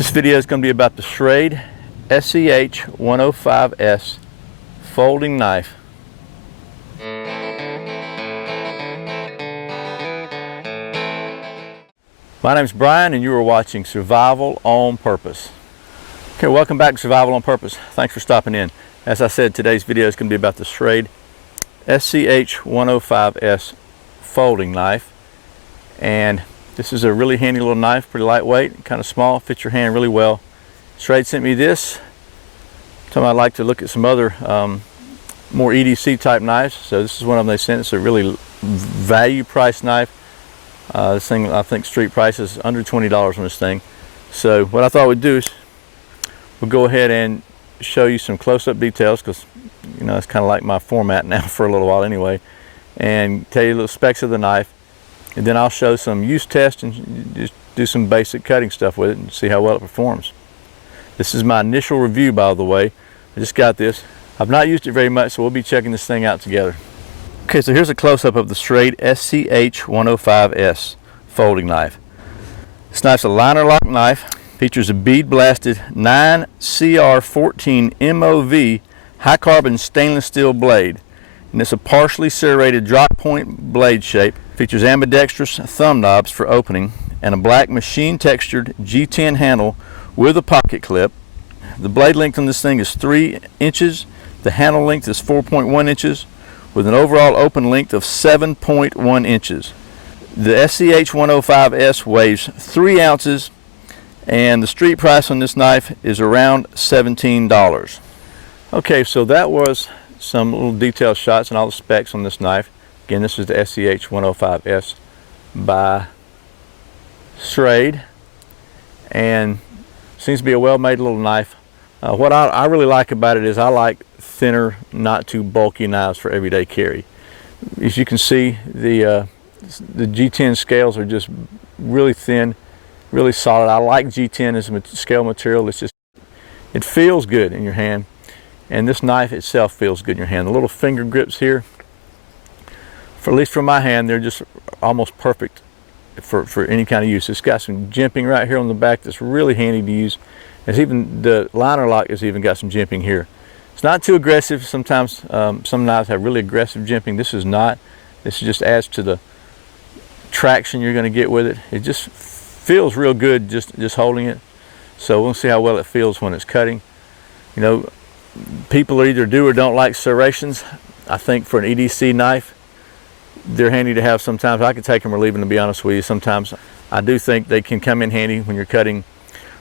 This video is going to be about the Schrade SCH105S folding knife. My name is Brian and you are watching Survival on Purpose. Okay, welcome back to Survival on Purpose. Thanks for stopping in. As I said, today's video is going to be about the Schrade SCH105S folding knife. And this is a really handy little knife, pretty lightweight, kind of small, fits your hand really well. Schrade sent me this. Told me I'd like to look at some other more EDC type knives. So this is one of them they sent. It's a really value price knife. This thing, I think street price is under $20 on this thing. So what I thought we'd do is we'll go ahead and show you some close-up details, because you know it's kind of like my format now for a little while anyway, and tell you little specs of the knife. And then I'll show some use tests and just do some basic cutting stuff with it and see how well it performs. This is my initial review, by the way. I just got this. I've not used it very much, so we'll be checking this thing out together. Okay, so here's a close-up of the Schrade SCH105S folding knife. This knife's a liner lock knife. Features a bead blasted 9CR14 MOV high carbon stainless steel blade. And it's a partially serrated drop point blade shape. Features ambidextrous thumb knobs for opening and a black machine textured G10 handle with a pocket clip. The blade length on this thing is 3 inches. The handle length is 4.1 inches with an overall open length of 7.1 inches. The SCH105S weighs 3 ounces and the street price on this knife is around $17. Okay, so that was some little detailed shots and all the specs on this knife. Again, this is the SCH105S by Schrade, and seems to be a well-made little knife. What I really like about it is I like thinner, not too bulky knives for everyday carry. As you can see, the G10 scales are just really thin, really solid. I like G10 as a scale material. It feels good in your hand. And this knife itself feels good in your hand. The little finger grips here, at least for my hand, they're just almost perfect for any kind of use. It's got some jimping right here on the back that's really handy to use. It's even, the liner lock has even got some jimping here. It's not too aggressive. Sometimes some knives have really aggressive jimping. This is not. This just adds to the traction you're going to get with it. It just feels real good just holding it. So we'll see how well it feels when it's cutting. You know, people either do or don't like serrations. I think for an EDC knife, they're handy to have sometimes. I can take them or leave them, to be honest with you. Sometimes I do think they can come in handy when you're cutting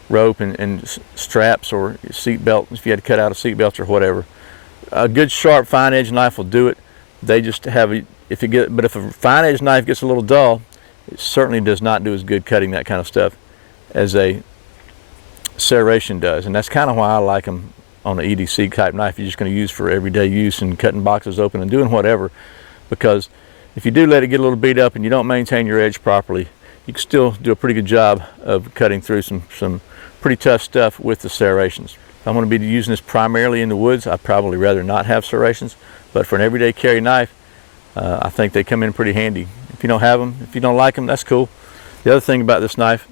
rope and straps or seat belt, if you had to cut out a seat belt or whatever. A good sharp fine edge knife will do it. They just have but if a fine edge knife gets a little dull, it certainly does not do as good cutting that kind of stuff as a serration does. And that's kind of why I like them on an EDC type knife you're just going to use for everyday use and cutting boxes open and doing whatever. Because if you do let it get a little beat up and you don't maintain your edge properly, you can still do a pretty good job of cutting through some pretty tough stuff with the serrations. If I'm going to be using this primarily in the woods, I'd probably rather not have serrations. But for an everyday carry knife, I think they come in pretty handy. If you don't have them, if you don't like them, that's cool. The other thing about this knife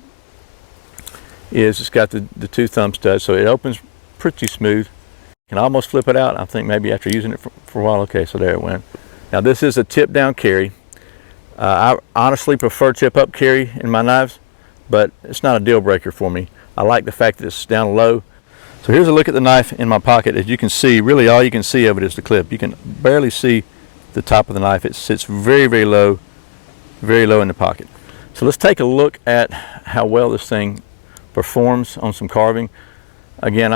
is it's got the 2 thumb studs, so it opens pretty smooth. You can almost flip it out. I think maybe after using it for a while. Okay, so there it went. Now this is a tip down carry. I honestly prefer tip up carry in my knives, but it's not a deal breaker for me. I like the fact that it's down low. So here's a look at the knife in my pocket. As you can see, really all you can see of it is the clip. You can barely see the top of the knife. It sits very, very low in the pocket. So let's take a look at how well this thing performs on some carving. Again,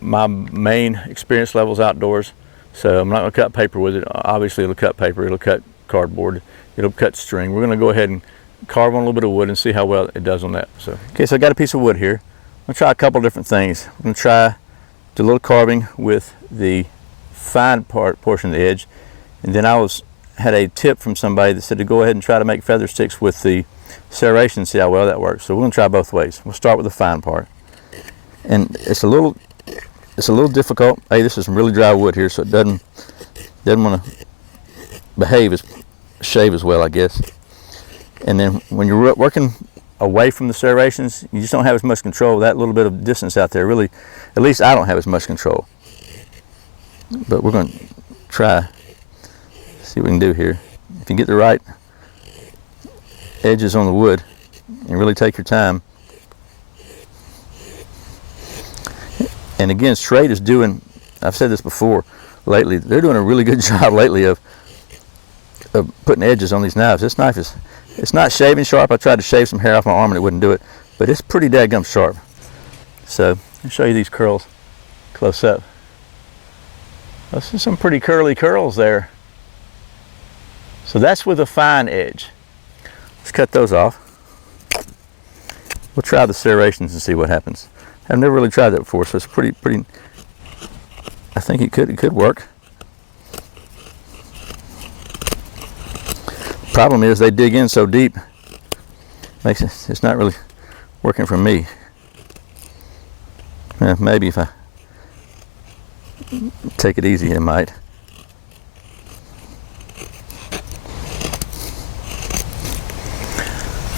my main experience level is outdoors, so I'm not going to cut paper with it. Obviously it'll cut paper, it'll cut cardboard, it'll cut string. We're going to go ahead and carve on a little bit of wood and see how well it does on that. So okay, so I got a piece of wood here. I'm going to try a couple different things. I'm going to try do a little carving with the fine portion of the edge, and then had a tip from somebody that said to go ahead and try to make feather sticks with the serration and see how well that works. So we're going to try both ways. We'll start with the fine part, and it's a little difficult. Hey, this is some really dry wood here, so it doesn't want to shave as well, I guess. And then when you're working away from the serrations, you just don't have as much control. That little bit of distance out there, really, at least I don't have as much control. But we're going to try, see what we can do here. If you get the right edges on the wood and really take your time. And again, Schrade is doing, I've said this before lately, they're doing a really good job lately of putting edges on these knives. This knife is, it's not shaving sharp. I tried to shave some hair off my arm and it wouldn't do it, but it's pretty dadgum sharp. So I'll show you these curls close up. Those are some pretty curly curls there. So that's with a fine edge. Let's cut those off. We'll try the serrations and see what happens. I've never really tried that before, so it's pretty. I think it could work. Problem is they dig in so deep, makes it's not really working for me. Maybe if I take it easy, it might.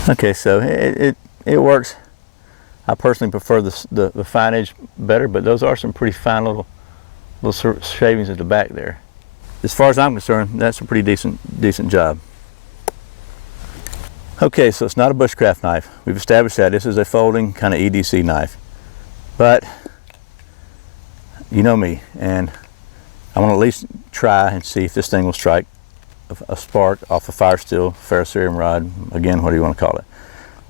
Okay, so it works. I personally prefer the fine edge better, but those are some pretty fine little shavings at the back there. As far as I'm concerned, that's a pretty decent job. Okay, so it's not a bushcraft knife. We've established that. This is a folding kind of EDC knife. But you know me, and I want to at least try and see if this thing will strike a spark off a fire steel ferrocerium rod. Again, what do you want to call it?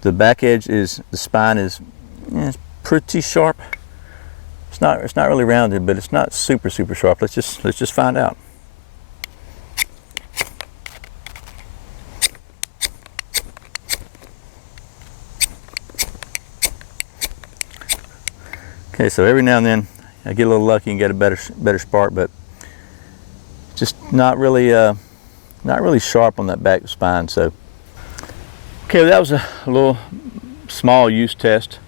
The back edge is, the spine is it's pretty sharp. It's not really rounded, but it's not super sharp. Let's just find out. Okay, so every now and then I get a little lucky and get a better spark, but just not really sharp on that back spine. So okay, that was a little small use test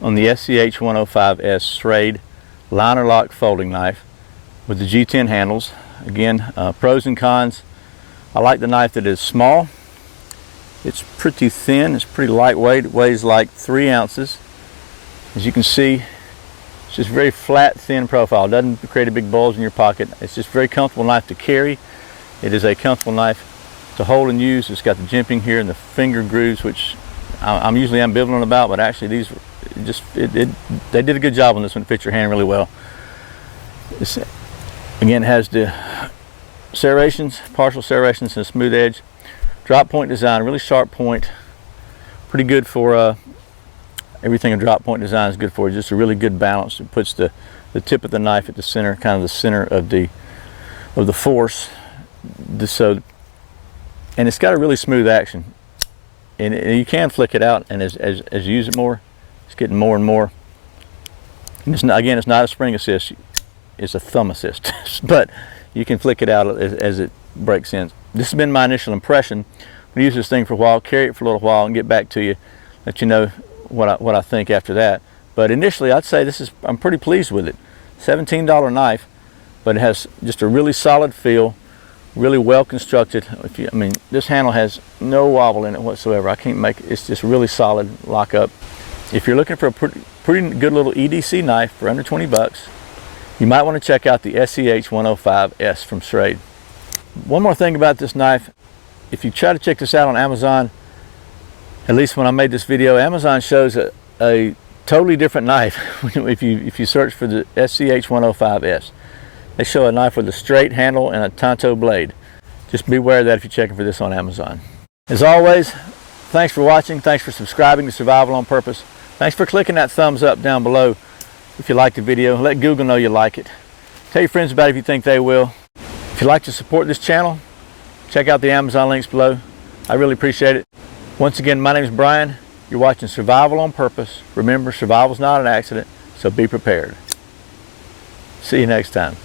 on the SCH105S Schrade liner lock folding knife with the G10 handles. Again, pros and cons. I like the knife that is small. It's pretty thin. It's pretty lightweight. It weighs like 3 ounces. As you can see, it's just very flat, thin profile. It doesn't create a big bulge in your pocket. It's just a very comfortable knife to carry. It is a comfortable knife to hold and use. It's got the jimping here and the finger grooves, which I'm usually ambivalent about, but actually these they did a good job on this one. It fits your hand really well. This, again, has the serrations, partial serrations, and a smooth edge. Drop point design, really sharp point. Pretty good for everything a drop point design is good for. Just a really good balance. It puts the tip of the knife at the center, kind of the center of the force. And it's got a really smooth action, and you can flick it out, and as you use it more, it's getting more and more. And it's not, again, it's not a spring assist, it's a thumb assist, but you can flick it out as it breaks in. This has been my initial impression. I'm going to use this thing for a while, carry it for a little while, and get back to you, let you know what I think after that. But initially, I'd say I'm pretty pleased with it. $17 knife, but it has just a really solid feel. Really well constructed. I mean, this handle has no wobble in it whatsoever. I can't make it. It's just really solid lock up. If you're looking for a pretty good little EDC knife for under 20 bucks, you might want to check out the SCH105S from Schrade. One more thing about this knife, if you try to check this out on Amazon, at least when I made this video, Amazon shows a totally different knife if you search for the SCH105S. They show a knife with a straight handle and a tanto blade. Just beware of that if you're checking for this on Amazon. As always, thanks for watching. Thanks for subscribing to Survival on Purpose. Thanks for clicking that thumbs up down below if you liked the video. Let Google know you like it. Tell your friends about it if you think they will. If you'd like to support this channel, check out the Amazon links below. I really appreciate it. Once again, my name is Brian. You're watching Survival on Purpose. Remember, survival's not an accident, so be prepared. See you next time.